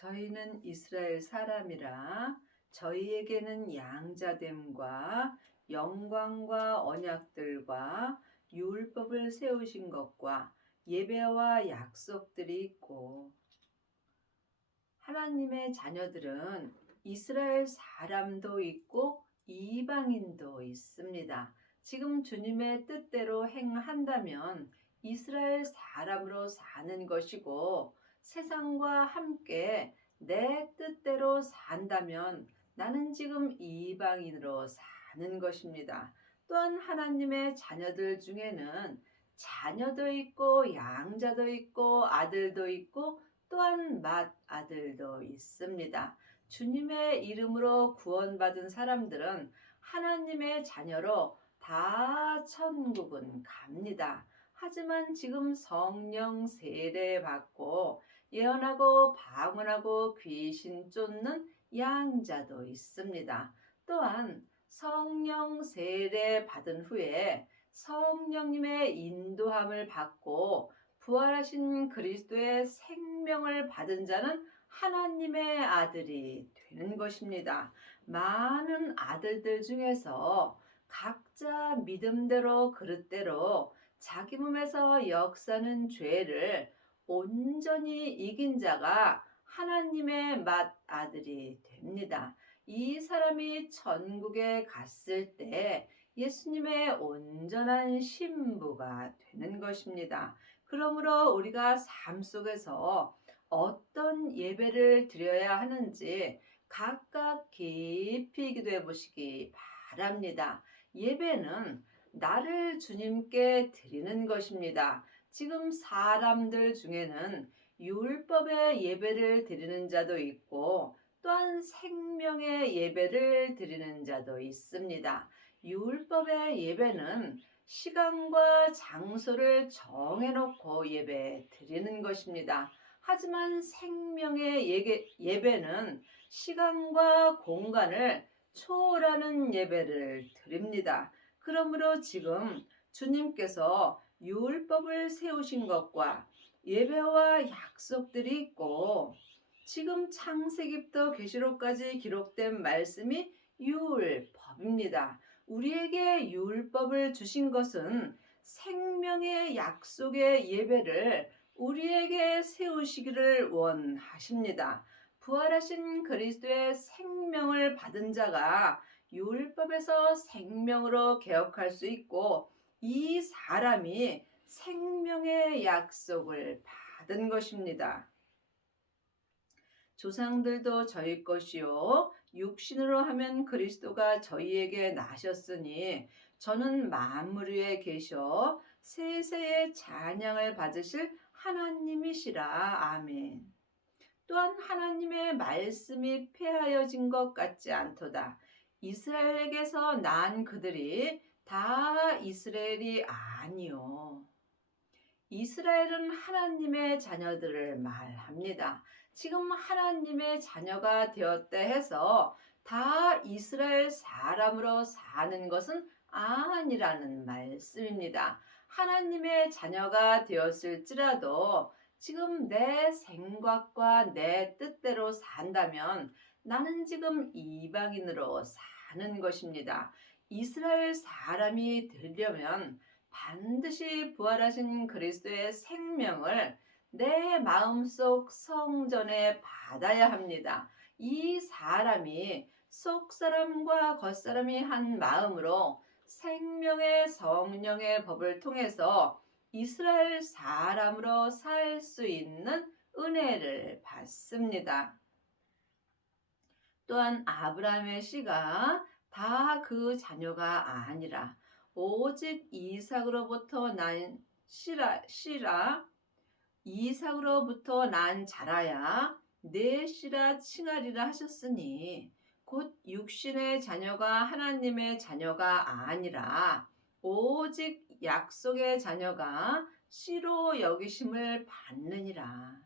저희는 이스라엘 사람이라 저희에게는 양자됨과 영광과 언약들과 율법을 세우신 것과 예배와 약속들이 있고, 하나님의 자녀들은 이스라엘 사람도 있고 이방인도 있습니다. 지금 주님의 뜻대로 행한다면 이스라엘 사람으로 사는 것이고, 세상과 함께 내 뜻대로 산다면 나는 지금 이방인으로 사는 것입니다. 또한 하나님의 자녀들 중에는 자녀도 있고 양자도 있고 아들도 있고 또한 맏아들도 있습니다. 주님의 이름으로 구원받은 사람들은 하나님의 자녀로 다 천국은 갑니다. 하지만 지금 성령 세례 받고 예언하고 방언하고 귀신 쫓는 양자도 있습니다. 또한 성령 세례 받은 후에 성령님의 인도함을 받고 부활하신 그리스도의 생명을 받은 자는 하나님의 아들이 되는 것입니다. 많은 아들들 중에서 각자 믿음대로 그릇대로 자기 몸에서 역사는 죄를 온전히 이긴 자가 하나님의 맏아들이 됩니다. 이 사람이 천국에 갔을 때 예수님의 온전한 신부가 되는 것입니다. 그러므로 우리가 삶 속에서 어떤 예배를 드려야 하는지 각각 깊이 기도해 보시기 바랍니다. 예배는 나를 주님께 드리는 것입니다. 지금 사람들 중에는 율법의 예배를 드리는 자도 있고 또한 생명의 예배를 드리는 자도 있습니다. 율법의 예배는 시간과 장소를 정해놓고 예배 드리는 것입니다. 하지만 생명의 예배는 시간과 공간을 초월하는 예배를 드립니다. 그러므로 지금 주님께서 율법을 세우신 것과 예배와 약속들이 있고, 지금 창세기부터 계시록까지 기록된 말씀이 율법입니다. 우리에게 율법을 주신 것은 생명의 약속의 예배를 우리에게 세우시기를 원하십니다. 부활하신 그리스도의 생명을 받은 자가 율법에서 생명으로 개혁할 수 있고, 이 사람이 생명의 약속을 받은 것입니다. 조상들도 저희 것이요 육신으로 하면 그리스도가 저희에게 나셨으니 저는 만물 위에 계셔 세세의 찬양을 받으실 하나님이시라. 아멘. 또한 하나님의 말씀이 폐하여진 것 같지 않도다. 이스라엘에게서 난 그들이 다 이스라엘이 아니요. 이스라엘은 하나님의 자녀들을 말합니다. 지금 하나님의 자녀가 되었다 해서 다 이스라엘 사람으로 사는 것은 아니라는 말씀입니다. 하나님의 자녀가 되었을지라도 지금 내 생각과 내 뜻대로 산다면 나는 지금 이방인으로 사는 것입니다. 이스라엘 사람이 되려면 반드시 부활하신 그리스도의 생명을 내 마음속 성전에 받아야 합니다. 이 사람이 속사람과 겉사람이 한 마음으로 생명의 성령의 법을 통해서 이스라엘 사람으로 살 수 있는 은혜를 받습니다. 또한 아브라함의 씨가 다 그 자녀가 아니라 오직 이삭으로부터 난 씨라 이삭으로부터 난 자라야 내 씨라 칭하리라 하셨으니 곧 육신의 자녀가 하나님의 자녀가 아니라 오직 약속의 자녀가 씨로 여기심을 받느니라.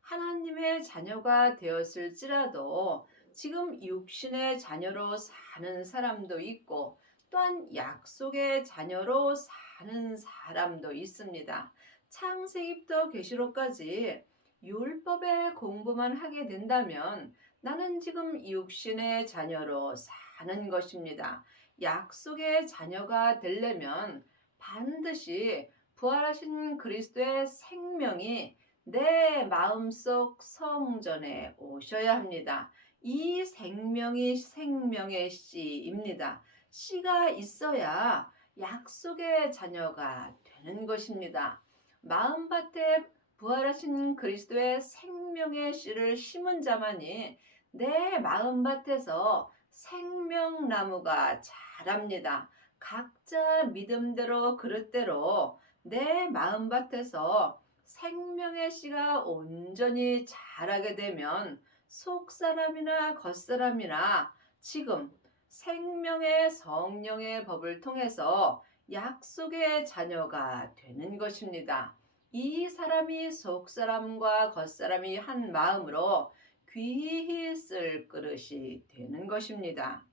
하나님의 자녀가 되었을지라도 지금 육신의 자녀로 사는 사람도 있고 또한 약속의 자녀로 사는 사람도 있습니다. 창세기부터 계시록까지 율법의 공부만 하게 된다면 나는 지금 육신의 자녀로 사는 것입니다. 약속의 자녀가 되려면 반드시 부활하신 그리스도의 생명이 내 마음속 성전에 오셔야 합니다. 이 생명이 생명의 씨입니다. 씨가 있어야 약속의 자녀가 되는 것입니다. 마음밭에 부활하신 그리스도의 생명의 씨를 심은 자만이 내 마음밭에서 생명나무가 자랍니다. 각자 믿음대로 그릇대로 내 마음밭에서 생명의 씨가 온전히 자라게 되면 속사람이나 겉사람이나 지금 생명의 성령의 법을 통해서 약속의 자녀가 되는 것입니다. 이 사람이 속사람과 겉사람이 한 마음으로 귀히 쓸 그릇이 되는 것입니다.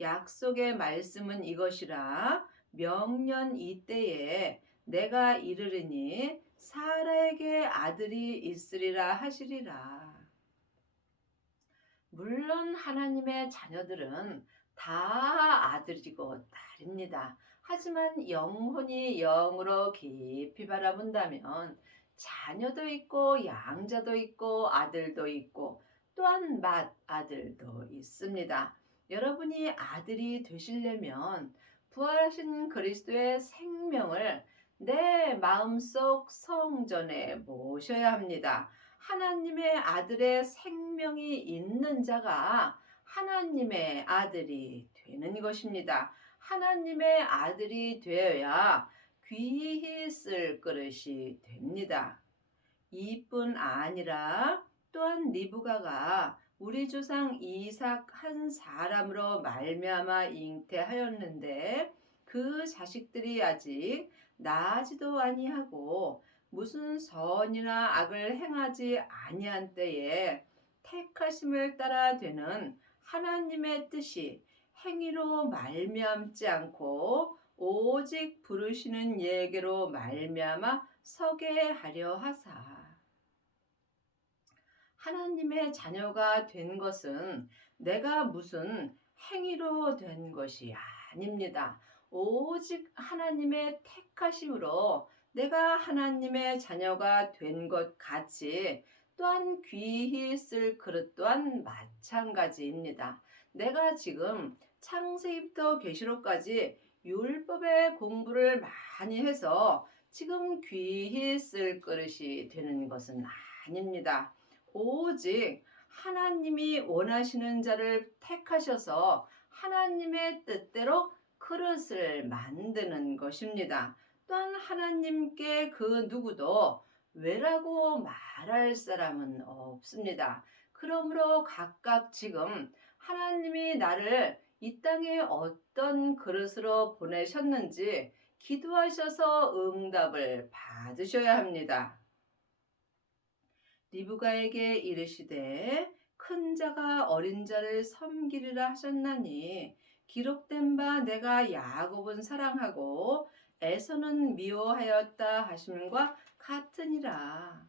약속의 말씀은 이것이라 명년 이때에 내가 이르리니 사라에게 아들이 있으리라 하시리라. 물론 하나님의 자녀들은 다 아들이고 딸입니다. 하지만 영혼이 영으로 깊이 바라본다면 자녀도 있고 양자도 있고 아들도 있고 또한 맏아들도 있습니다. 여러분이 아들이 되시려면 부활하신 그리스도의 생명을 내 마음속 성전에 모셔야 합니다. 하나님의 아들의 생명이 있는 자가 하나님의 아들이 되는 것입니다. 하나님의 아들이 되어야 귀히 쓸 그릇이 됩니다. 이뿐 아니라 또한 리브가가 우리 조상 이삭 한 사람으로 말미암아 잉태하였는데 그 자식들이 아직 나지도 아니하고 무슨 선이나 악을 행하지 아니한 때에 택하심을 따라 되는 하나님의 뜻이 행위로 말미암지 않고 오직 부르시는 예계로 말미암아 서게 하려 하사. 하나님의 자녀가 된 것은 내가 무슨 행위로 된 것이 아닙니다. 오직 하나님의 택하심으로 내가 하나님의 자녀가 된 것 같이 또한 귀히 쓸 그릇 또한 마찬가지입니다. 내가 지금 창세기부터 계시록까지 율법의 공부를 많이 해서 지금 귀히 쓸 그릇이 되는 것은 아닙니다. 오직 하나님이 원하시는 자를 택하셔서 하나님의 뜻대로 그릇을 만드는 것입니다. 또한 하나님께 그 누구도 왜라고 말할 사람은 없습니다. 그러므로 각각 지금 하나님이 나를 이 땅에 어떤 그릇으로 보내셨는지 기도하셔서 응답을 받으셔야 합니다. 리브가에게 이르시되 큰 자가 어린 자를 섬기리라 하셨나니 기록된 바 내가 야곱은 사랑하고 에서는 미워하였다 하심과 같으니라.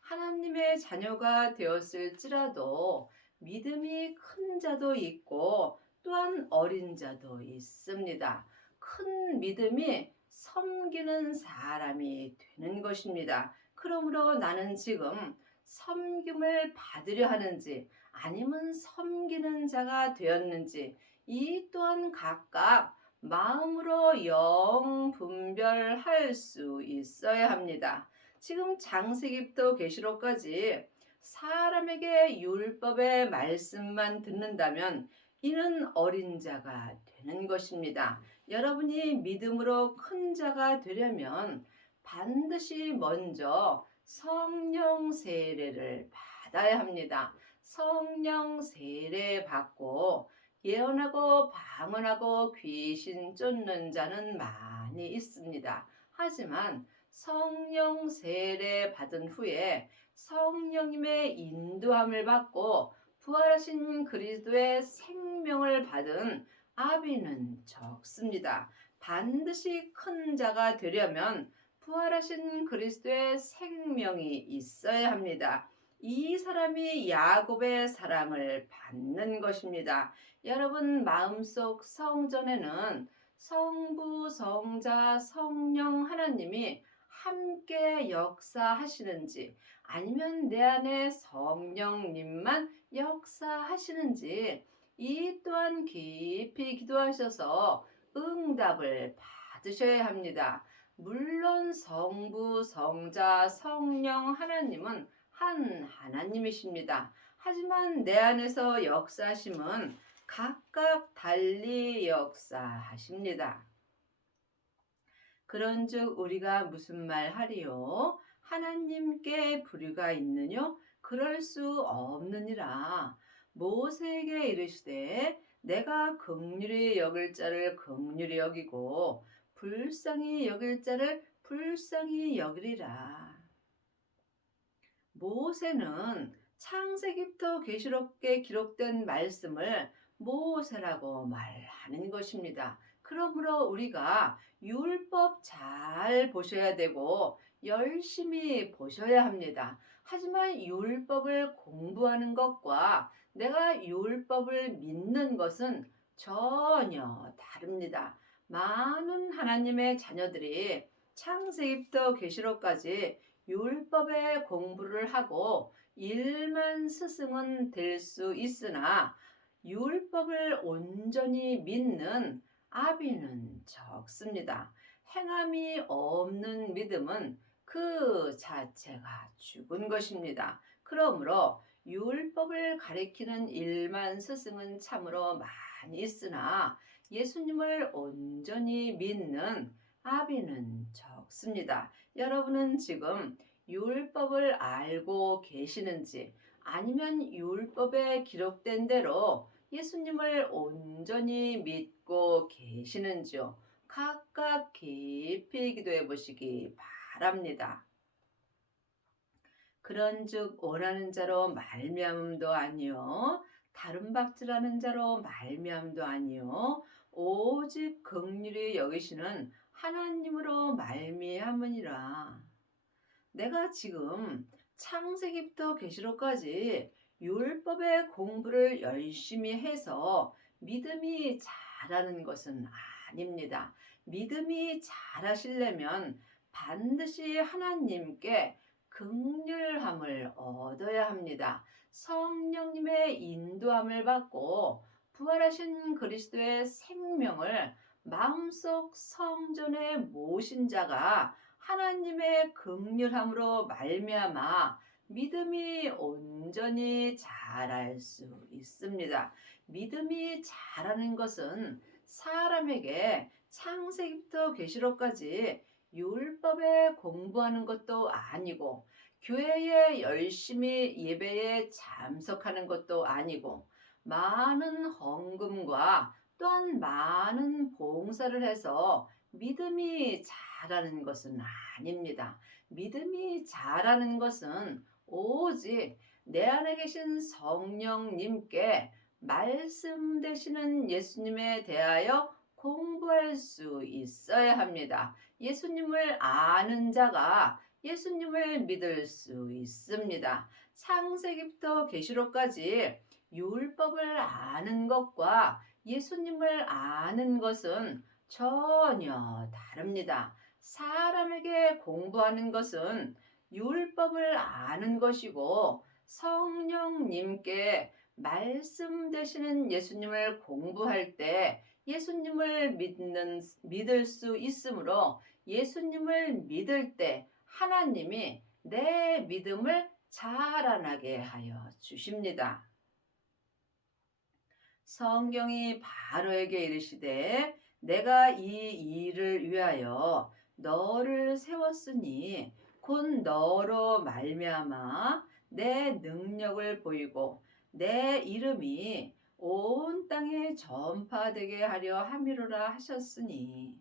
하나님의 자녀가 되었을지라도 믿음이 큰 자도 있고 또한 어린 자도 있습니다. 큰 믿음이 섬기는 사람이 되는 것입니다. 그러므로 나는 지금 섬김을 받으려 하는지 아니면 섬기는 자가 되었는지 이 또한 각각 마음으로 영 분별할 수 있어야 합니다. 지금 창세기부터 계시록까지 사람에게 율법의 말씀만 듣는다면 이는 어린 자가 되는 것입니다. 여러분이 믿음으로 큰 자가 되려면 반드시 먼저 성령 세례를 받아야 합니다. 성령 세례 받고 예언하고 방언하고 귀신 쫓는 자는 많이 있습니다. 하지만 성령 세례 받은 후에 성령님의 인도함을 받고 부활하신 그리스도의 생명을 받은 아비는 적습니다. 반드시 큰 자가 되려면 부활하신 그리스도의 생명이 있어야 합니다. 이 사람이 야곱의 사랑을 받는 것입니다. 여러분 마음속 성전에는 성부, 성자, 성령 하나님이 함께 역사하시는지 아니면 내 안에 성령님만 역사하시는지 이 또한 깊이 기도하셔서 응답을 받으셔야 합니다. 물론 성부, 성자, 성령 하나님은 한 하나님이십니다. 하지만 내 안에서 역사하심은 각각 달리 역사하십니다. 그런즉 우리가 무슨 말 하리요? 하나님께 불의가 있느뇨? 그럴 수 없느니라. 모세에게 이르시되 내가 긍휼히 여길 자를 긍휼히 여기고 불쌍히 여길 자를 불쌍히 여기리라. 모세는 창세기부터 계시록에 기록된 말씀을 모세라고 말하는 것입니다. 그러므로 우리가 율법 잘 보셔야 되고 열심히 보셔야 합니다. 하지만 율법을 공부하는 것과 내가 율법을 믿는 것은 전혀 다릅니다. 많은 하나님의 자녀들이 창세기부터 계시록까지 율법의 공부를 하고 일만 스승은 될 수 있으나 율법을 온전히 믿는 아비는 적습니다. 행함이 없는 믿음은 그 자체가 죽은 것입니다. 그러므로 율법을 가리키는 일만 스승은 참으로 많이 있으나 예수님을 온전히 믿는 아비는 적습니다. 여러분은 지금 율법을 알고 계시는지 아니면 율법에 기록된 대로 예수님을 온전히 믿고 계시는지요? 각각 깊이 기도해 보시기 바랍니다. 그런즉 원하는 자로 말미암음도 아니요 다른 박질하는 자로 말미암음도 아니요 오직 긍휼히 여기시는 하나님으로 말미암으니라. 내가 지금 창세기부터 계시록까지 율법의 공부를 열심히 해서 믿음이 자라는 것은 아닙니다. 믿음이 자라시려면 반드시 하나님께 긍휼함을 얻어야 합니다. 성령님의 인도함을 받고 부활하신 그리스도의 생명을 마음속 성전에 모신 자가 하나님의 긍휼함으로 말미암아 믿음이 온전히 자랄 수 있습니다. 믿음이 자라는 것은 사람에게 창세기부터 계시록까지 율법에 공부하는 것도 아니고 교회에 열심히 예배에 참석하는 것도 아니고 많은 헌금과 또한 많은 봉사를 해서 믿음이 자라는 것은 아닙니다. 믿음이 자라는 것은 오직 내 안에 계신 성령님께 말씀 되시는 예수님에 대하여 공부할 수 있어야 합니다. 예수님을 아는 자가 예수님을 믿을 수 있습니다. 창세기부터 계시록까지 율법을 아는 것과 예수님을 아는 것은 전혀 다릅니다. 사람에게 공부하는 것은 율법을 아는 것이고 성령님께 말씀 되시는 예수님을 공부할 때 예수님을 믿을 수 있으므로 예수님을 믿을 때 하나님이 내 믿음을 자라나게 하여 주십니다. 성경이 바로에게 이르시되 내가 이 일을 위하여 너를 세웠으니 곧 너로 말미암아 내 능력을 보이고 내 이름이 온 땅에 전파되게 하려 함이로라 하셨으니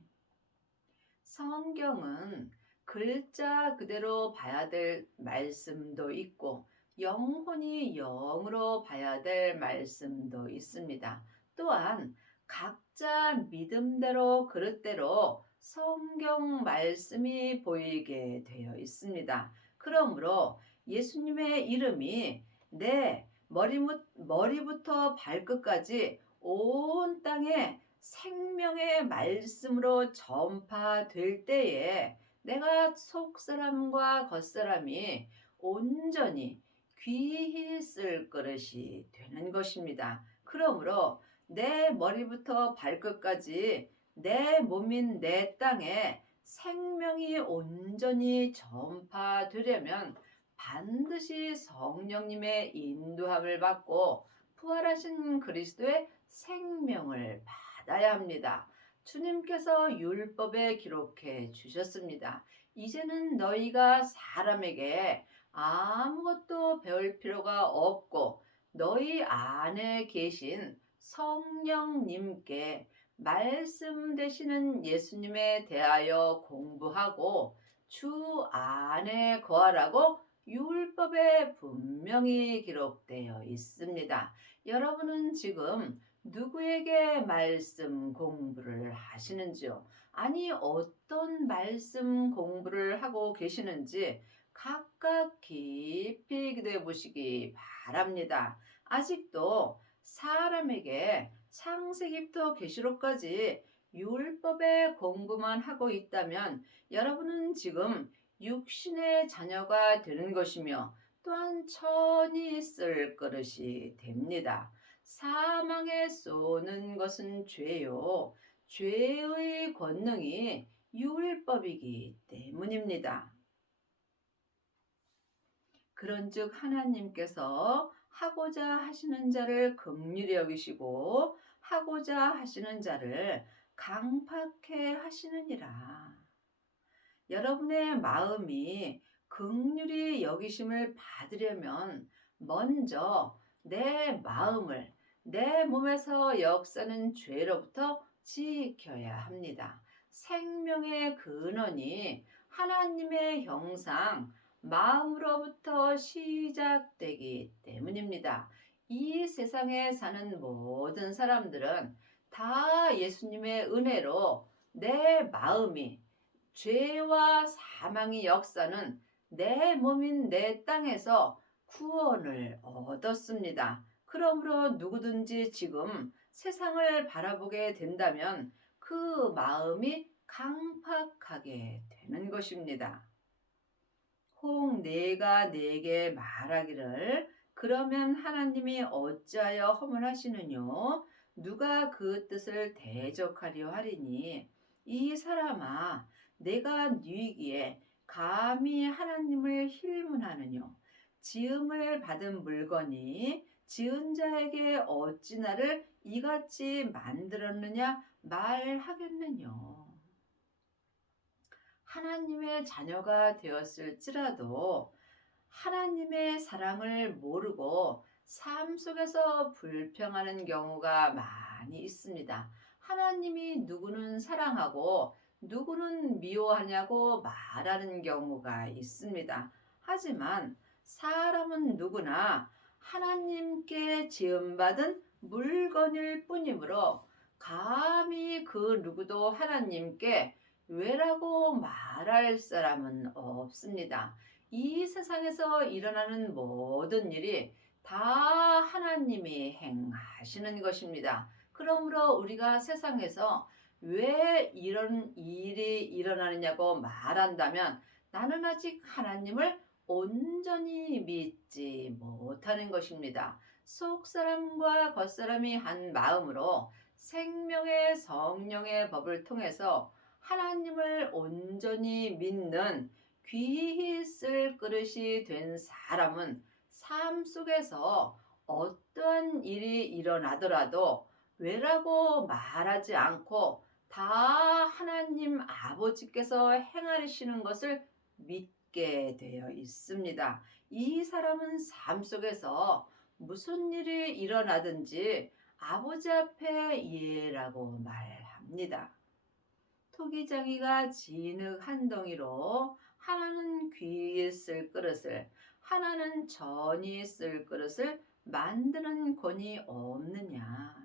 성경은 글자 그대로 봐야 될 말씀도 있고 영혼이 영으로 봐야 될 말씀도 있습니다. 또한 각자 믿음대로 그릇대로 성경 말씀이 보이게 되어 있습니다. 그러므로 예수님의 이름이 내 머리부터 발끝까지 온 땅에 생명의 말씀으로 전파될 때에 내가 속사람과 겉사람이 온전히 귀히 쓸 그릇이 되는 것입니다. 그러므로 내 머리부터 발끝까지 내 몸인 내 땅에 생명이 온전히 전파되려면 반드시 성령님의 인도함을 받고 부활하신 그리스도의 생명을 받아야 합니다. 주님께서 율법에 기록해 주셨습니다. 이제는 너희가 사람에게 아무것도 배울 필요가 없고 너희 안에 계신 성령님께 말씀 되시는 예수님에 대하여 공부하고 주 안에 거하라고 율법에 분명히 기록되어 있습니다. 여러분은 지금 누구에게 말씀 공부를 하시는지요? 아니, 어떤 말씀 공부를 하고 계시는지 각각 깊이 기도해 보시기 바랍니다. 아직도 사람에게 창세기부터 계시록까지 율법의 공부만 하고 있다면 여러분은 지금 육신의 자녀가 되는 것이며 또한 천이 쓸 그릇이 됩니다. 사망에 쏘는 것은 죄요. 죄의 권능이 율법이기 때문입니다. 그런즉 하나님께서 하고자 하시는 자를 긍휼히 여기시고 하고자 하시는 자를 강팍해 하시느니라. 여러분의 마음이 긍휼히 여기심을 받으려면 먼저 내 마음을 내 몸에서 역사는 죄로부터 지켜야 합니다. 생명의 근원이 하나님의 형상, 마음으로부터 시작되기 때문입니다. 이 세상에 사는 모든 사람들은 다 예수님의 은혜로 내 마음이 죄와 사망의 역사는 내 몸인 내 땅에서 구원을 얻었습니다. 그러므로 누구든지 지금 세상을 바라보게 된다면 그 마음이 강팍하게 되는 것입니다. 혹 내가 네게 말하기를 그러면 하나님이 어찌하여 허물하시느뇨? 누가 그 뜻을 대적하려 하리니? 이 사람아, 내가 네기에 감히 하나님을 힐문하느뇨? 지음을 받은 물건이 지은 자에게 어찌 나를 이같이 만들었느냐 말하겠느뇨? 하나님의 자녀가 되었을지라도 하나님의 사랑을 모르고 삶 속에서 불평하는 경우가 많이 있습니다. 하나님이 누구는 사랑하고 누구는 미워하냐고 말하는 경우가 있습니다. 하지만 사람은 누구나 하나님께 지음받은 물건일 뿐이므로 감히 그 누구도 하나님께 왜라고 말할 사람은 없습니다. 이 세상에서 일어나는 모든 일이 다 하나님이 행하시는 것입니다. 그러므로 우리가 세상에서 왜 이런 일이 일어나느냐고 말한다면 나는 아직 하나님을 온전히 믿지 못하는 것입니다. 속사람과 겉사람이 한 마음으로 생명의 성령의 법을 통해서 하나님을 온전히 믿는 귀히 쓸 그릇이 된 사람은 삶 속에서 어떠한 일이 일어나더라도 왜라고 말하지 않고 다 하나님 아버지께서 행하시는 것을 믿게 되어 있습니다. 이 사람은 삶 속에서 무슨 일이 일어나든지 아버지 앞에 예라고 말합니다. 토기장이가 진흙 한 덩이로 하나는 귀히 쓸 그릇을 하나는 전이 쓸 그릇을 만드는 권이 없느냐.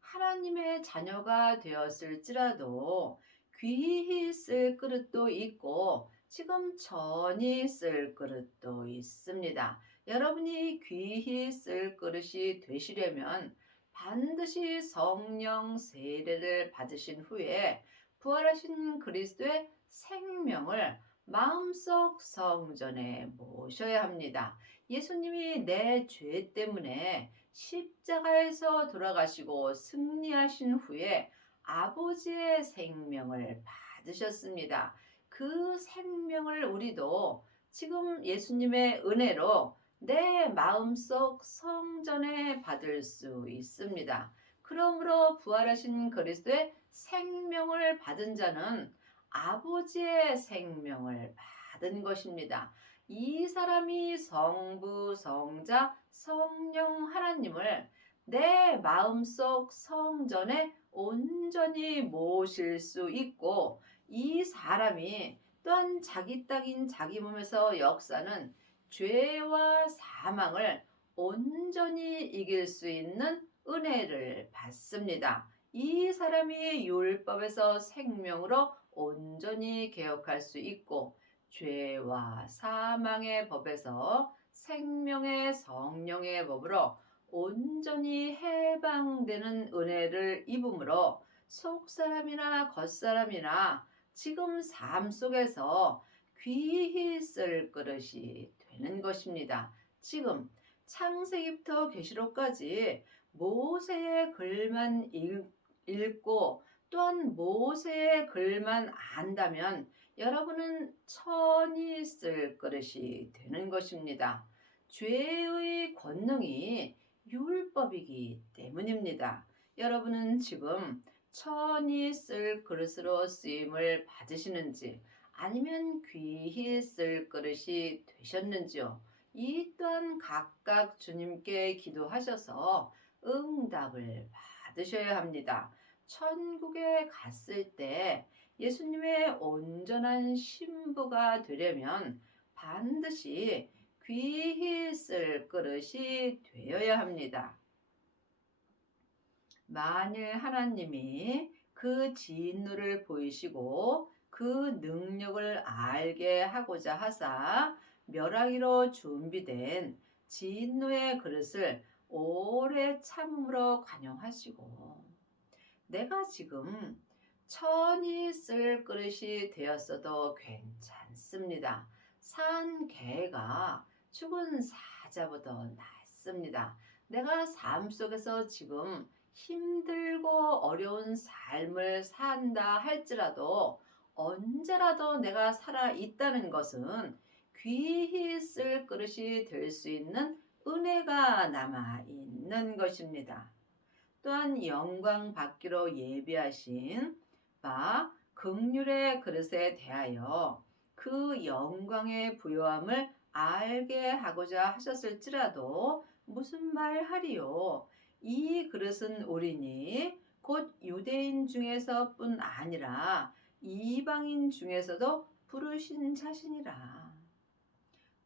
하나님의 자녀가 되었을지라도 귀히 쓸 그릇도 있고 지금 천히 쓸 그릇도 있습니다. 여러분이 귀히 쓸 그릇이 되시려면 반드시 성령 세례를 받으신 후에 부활하신 그리스도의 생명을 마음속 성전에 모셔야 합니다. 예수님이 내 죄 때문에 십자가에서 돌아가시고 승리하신 후에 아버지의 생명을 받으셨습니다. 그 생명을 우리도 지금 예수님의 은혜로 내 마음속 성전에 받을 수 있습니다. 그러므로 부활하신 그리스도의 생명을 받은 자는 아버지의 생명을 받은 것입니다. 이 사람이 성부, 성자, 성령 하나님을 내 마음속 성전에 온전히 모실 수 있고, 이 사람이 또한 자기 땅인 자기 몸에서 역사는 죄와 사망을 온전히 이길 수 있는 은혜를 받습니다. 이 사람이 율법에서 생명으로 온전히 개혁할 수 있고, 죄와 사망의 법에서 생명의 성령의 법으로 온전히 해방되는 은혜를 입음으로 속사람이나 겉사람이나 지금 삶 속에서 귀히 쓸 그릇이 되는 것입니다. 지금 창세기부터 계시록까지 모세의 글만 읽고 또한 모세의 글만 안다면 여러분은 천히 쓸 그릇이 되는 것입니다. 죄의 권능이 율법이기 때문입니다. 여러분은 지금 천히 쓸 그릇으로 쓰임을 받으시는지 아니면 귀히 쓸 그릇이 되셨는지요? 이 또한 각각 주님께 기도하셔서 응답을 받으셔야 합니다. 천국에 갔을 때 예수님의 온전한 신부가 되려면 반드시 귀히 쓸 그릇이 되어야 합니다. 만일 하나님이 그 진노를 보이시고 그 능력을 알게 하고자 하사 멸하기로 준비된 진노의 그릇을 오래 참음으로 관용하시고, 내가 지금 천히 쓸 그릇이 되었어도 괜찮습니다. 산 개가 죽은 사자보다 낫습니다. 내가 삶 속에서 지금 힘들고 어려운 삶을 산다 할지라도 언제라도 내가 살아 있다는 것은 귀히 쓸 그릇이 될 수 있는 은혜가 남아 있는 것입니다. 또한 영광 받기로 예비하신 바 긍휼의 그릇에 대하여 그 영광의 부요함을 알게 하고자 하셨을지라도 무슨 말 하리요? 이 그릇은 우리니 곧 유대인 중에서뿐 아니라 이방인 중에서도 부르신 자신이라.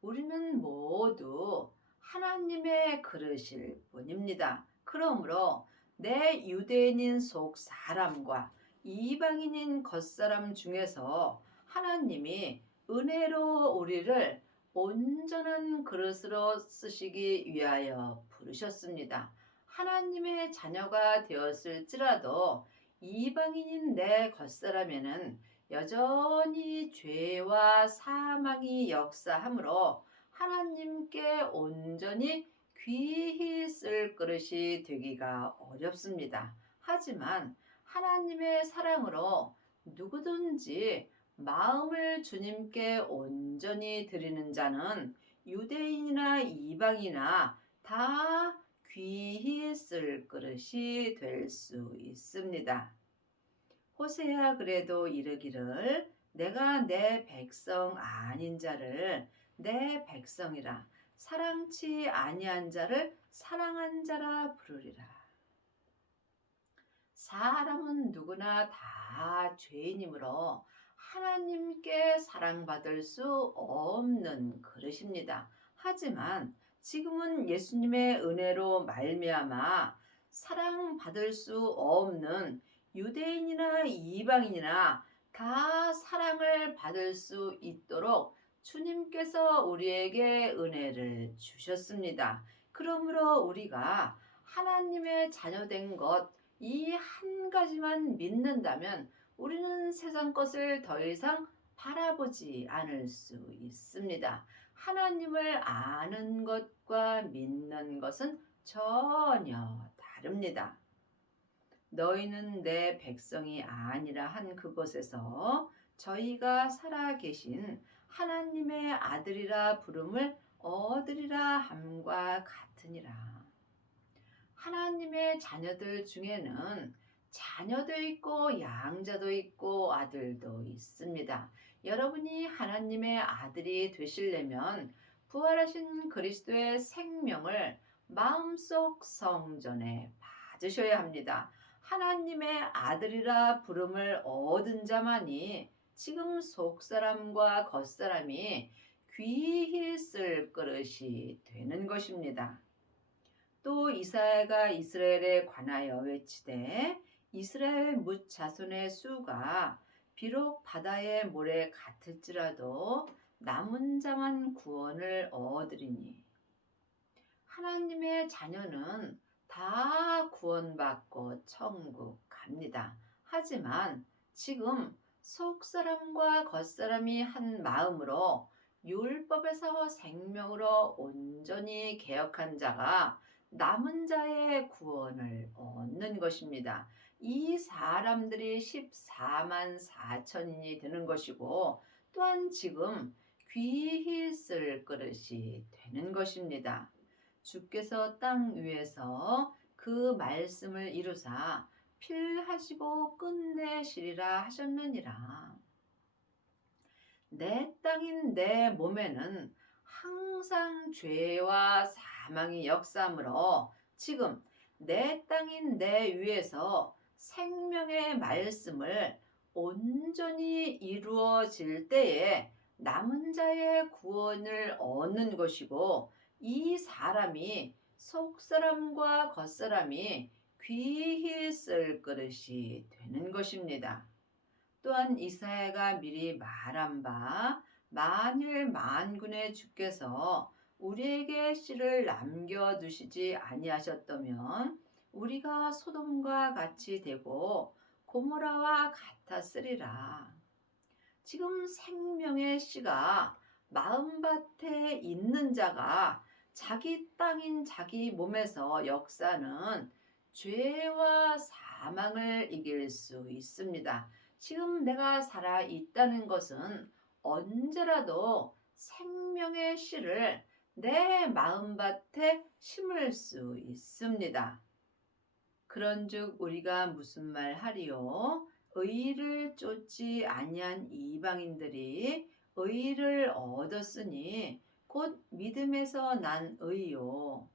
우리는 모두 하나님의 그릇일 뿐입니다. 그러므로 내 유대인인 속 사람과 이방인인 겉사람 중에서 하나님이 은혜로 우리를 온전한 그릇으로 쓰시기 위하여 부르셨습니다. 하나님의 자녀가 되었을지라도 이방인인 내 겉사람에는 여전히 죄와 사망이 역사하므로 하나님께 온전히 귀히 쓸 그릇이 되기가 어렵습니다. 하지만 하나님의 사랑으로 누구든지 마음을 주님께 온전히 드리는 자는 유대인이나 이방이나 다 귀히 쓸 그릇이 될 수 있습니다. 호세야 그래도 이르기를 내가 내 백성 아닌 자를 내 백성이라 사랑치 아니한 자를 사랑한 자라 부르리라. 사람은 누구나 다 죄인이므로 하나님께 사랑받을 수 없는 그릇입니다. 하지만 지금은 예수님의 은혜로 말미암아 사랑받을 수 없는 유대인이나 이방인이나 다 사랑을 받을 수 있도록 주님께서 우리에게 은혜를 주셨습니다. 그러므로 우리가 하나님의 자녀된 것, 이 한 가지만 믿는다면 우리는 세상 것을 더 이상 바라보지 않을 수 있습니다. 하나님을 아는 것과 믿는 것은 전혀 다릅니다. 너희는 내 백성이 아니라 한 그곳에서 저희가 살아 계신 하나님의 아들이라 부름을 얻으리라 함과 같으니라. 하나님의 자녀들 중에는 자녀도 있고 양자도 있고 아들도 있습니다. 여러분이 하나님의 아들이 되시려면 부활하신 그리스도의 생명을 마음속 성전에 받으셔야 합니다. 하나님의 아들이라 부름을 얻은 자만이 지금 속사람과 겉사람이 귀히 쓸 그릇이 되는 것입니다. 또 이사야가 이스라엘에 관하여 외치되 이스라엘 뭇 자손의 수가 비록 바다의 모래 같을지라도 남은 자만 구원을 얻으리니. 하나님의 자녀는 다 구원받고 천국 갑니다. 하지만 지금 속사람과 겉사람이 한 마음으로 율법에서 생명으로 온전히 개혁한 자가 남은 자의 구원을 얻는 것입니다. 이 사람들이 14만 4천인이 되는 것이고 또한 지금 귀히 쓸 그릇이 되는 것입니다. 주께서 땅 위에서 그 말씀을 이루사 필하시고 끝내시리라 하셨느니라. 내 땅인 내 몸에는 항상 죄와 사망이 역사하므로 지금 내 땅인 내 위에서 생명의 말씀을 온전히 이루어질 때에 남은 자의 구원을 얻는 것이고 이 사람이 속사람과 겉사람이 귀히 쓸 그릇이 되는 것입니다. 또한 이사야가 미리 말한 바 만일 만군의 주께서 우리에게 씨를 남겨두시지 아니하셨다면 우리가 소돔과 같이 되고 고모라와 같았으리라. 지금 생명의 씨가 마음밭에 있는 자가 자기 땅인 자기 몸에서 역사는 죄와 사망을 이길 수 있습니다. 지금 내가 살아 있다는 것은 언제라도 생명의 씨를 내 마음밭에 심을 수 있습니다. 그런즉 우리가 무슨 말 하리요? 의를 쫓지 아니한 이방인들이 의를 얻었으니 곧 믿음에서 난 의요.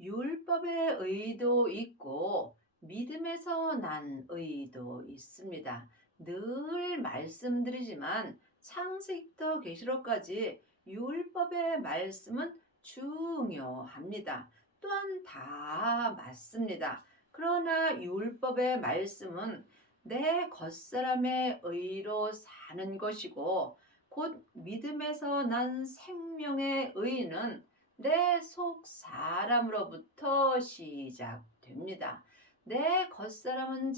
율법의 의도 있고 믿음에서 난 의도 있습니다. 늘 말씀드리지만 창세기부터 계시록까지 율법의 말씀은 중요합니다. 또한 다 맞습니다. 그러나 율법의 말씀은 내 겉사람의 의로 사는 것이고 곧 믿음에서 난 생명의 의는 내 속 사람으로부터 시작됩니다. 내 겉사람은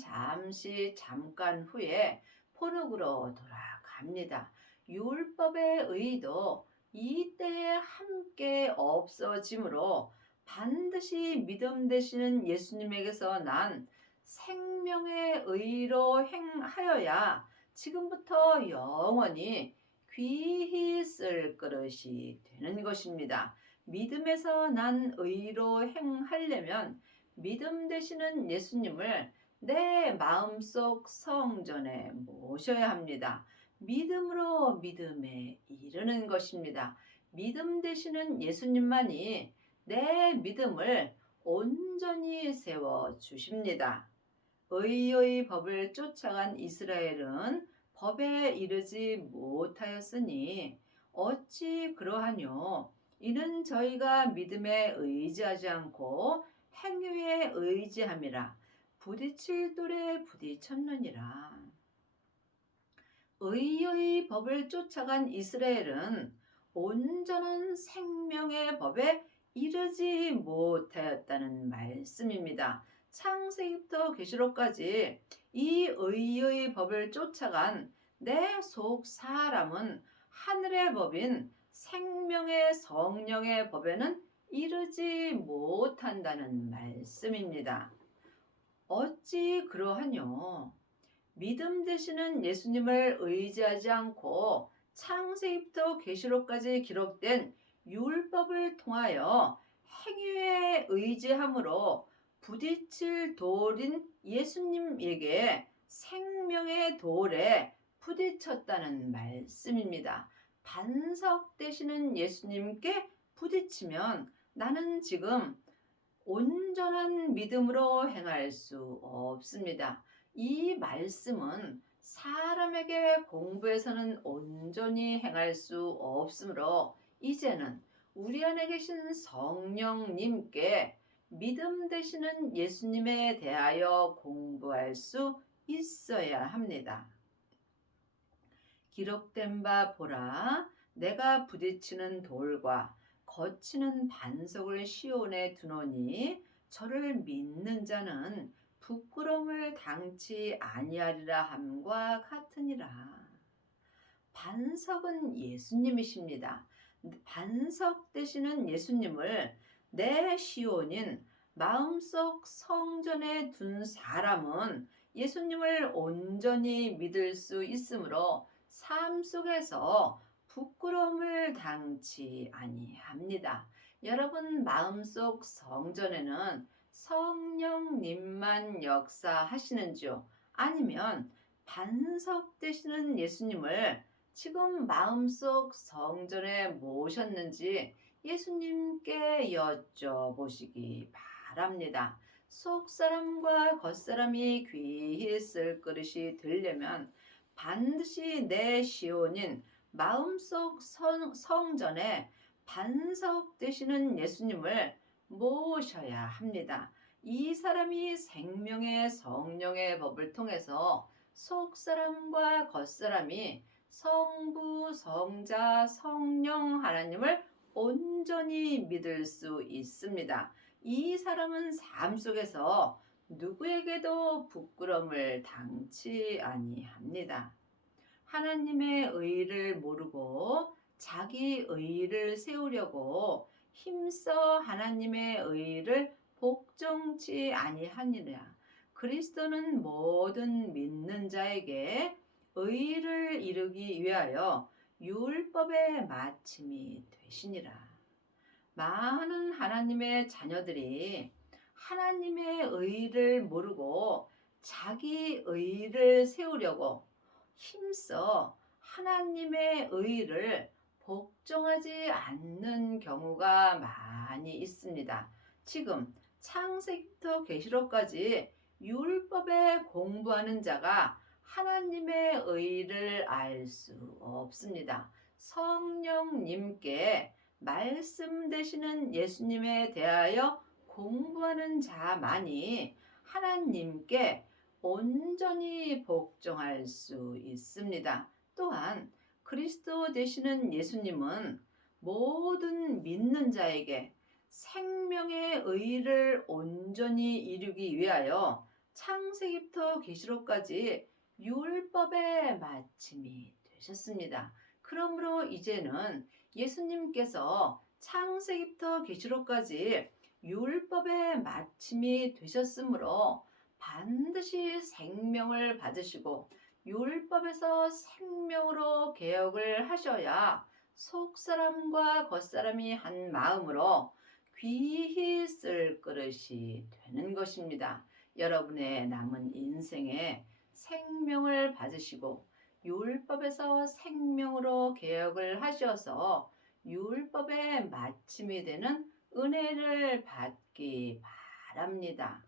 잠깐 후에 포룩으로 돌아갑니다. 율법의 의도 이 때에 함께 없어지므로 반드시 믿음 되시는 예수님에게서 난 생명의 의로 행하여야 지금부터 영원히 귀히 쓸 그릇이 되는 것입니다. 믿음에서 난 의로 행하려면 믿음 되시는 예수님을 내 마음속 성전에 모셔야 합니다. 믿음으로 믿음에 이르는 것입니다. 믿음 되시는 예수님만이 내 믿음을 온전히 세워 주십니다. 의의 법을 쫓아간 이스라엘은 법에 이르지 못하였으니 어찌 그러하뇨? 이는 저희가 믿음에 의지하지 않고 행위에 의지함이라 부딪힐 돌에 부딪혔느니라. 의의 법을 쫓아간 이스라엘은 온전한 생명의 법에 이르지 못하였다는 말씀입니다. 창세기부터 계시록까지 이 의의 법을 쫓아간 내 속 사람은 하늘의 법인 생명의 성령의 법에는 이르지 못한다는 말씀입니다. 어찌 그러하뇨? 믿음 되시는 예수님을 의지하지 않고 창세기부터 계시록까지 기록된 율법을 통하여 행위에 의지함으로 부딪힐 돌인 예수님에게 생명의 돌에 부딪혔다는 말씀입니다. 반석 되시는 예수님께 부딪히면 나는 지금 온전한 믿음으로 행할 수 없습니다. 이 말씀은 사람에게 공부해서는 온전히 행할 수 없으므로 이제는 우리 안에 계신 성령님께 믿음 되시는 예수님에 대하여 공부할 수 있어야 합니다. 기록된 바 보라, 내가 부딪히는 돌과 거치는 반석을 시온에 두노니 저를 믿는 자는 부끄러움을 당치 아니하리라 함과 같으니라. 반석은 예수님이십니다. 반석 되시는 예수님을 내 시온인 마음속 성전에 둔 사람은 예수님을 온전히 믿을 수 있으므로 삶 속에서 부끄러움을 당치 아니합니다. 여러분 마음속 성전에는 성령님만 역사하시는지요? 아니면 반석 되시는 예수님을 지금 마음속 성전에 모셨는지 예수님께 여쭤보시기 바랍니다. 속사람과 겉사람이 귀히 쓸 그릇이 되려면 반드시 내 시온인 마음속 성전에 반석 되시는 예수님을 모셔야 합니다. 이 사람이 생명의 성령의 법을 통해서 속사람과 겉사람이 성부, 성자, 성령 하나님을 온전히 믿을 수 있습니다. 이 사람은 삶 속에서 누구에게도 부끄러움을 당치 아니합니다. 하나님의 의를 모르고 자기 의를 세우려고 힘써 하나님의 의를 복종치 아니하니라. 그리스도는 모든 믿는 자에게 의를 이루기 위하여 율법의 마침이 되시니라. 많은 하나님의 자녀들이 하나님의 의를 모르고 자기 의를 세우려고 힘써 하나님의 의를 복종하지 않는 경우가 많이 있습니다. 지금 창세기부터 계시록까지 율법에 공부하는 자가 하나님의 의를 알 수 없습니다. 성령님께 말씀 되시는 예수님에 대하여 공부하는 자만이 하나님께 온전히 복종할 수 있습니다. 또한 그리스도 되시는 예수님은 모든 믿는 자에게 생명의 의를 온전히 이루기 위하여 창세기부터 계시록까지 율법의 마침이 되셨습니다. 그러므로 이제는 예수님께서 창세기부터 계시록까지 율법의 마침이 되셨으므로 반드시 생명을 받으시고 율법에서 생명으로 개혁을 하셔야 속사람과 겉사람이 한 마음으로 귀히 쓸 그릇이 되는 것입니다. 여러분의 남은 인생에 생명을 받으시고 율법에서 생명으로 개혁을 하셔서 율법의 마침이 되는 은혜를 받기 바랍니다.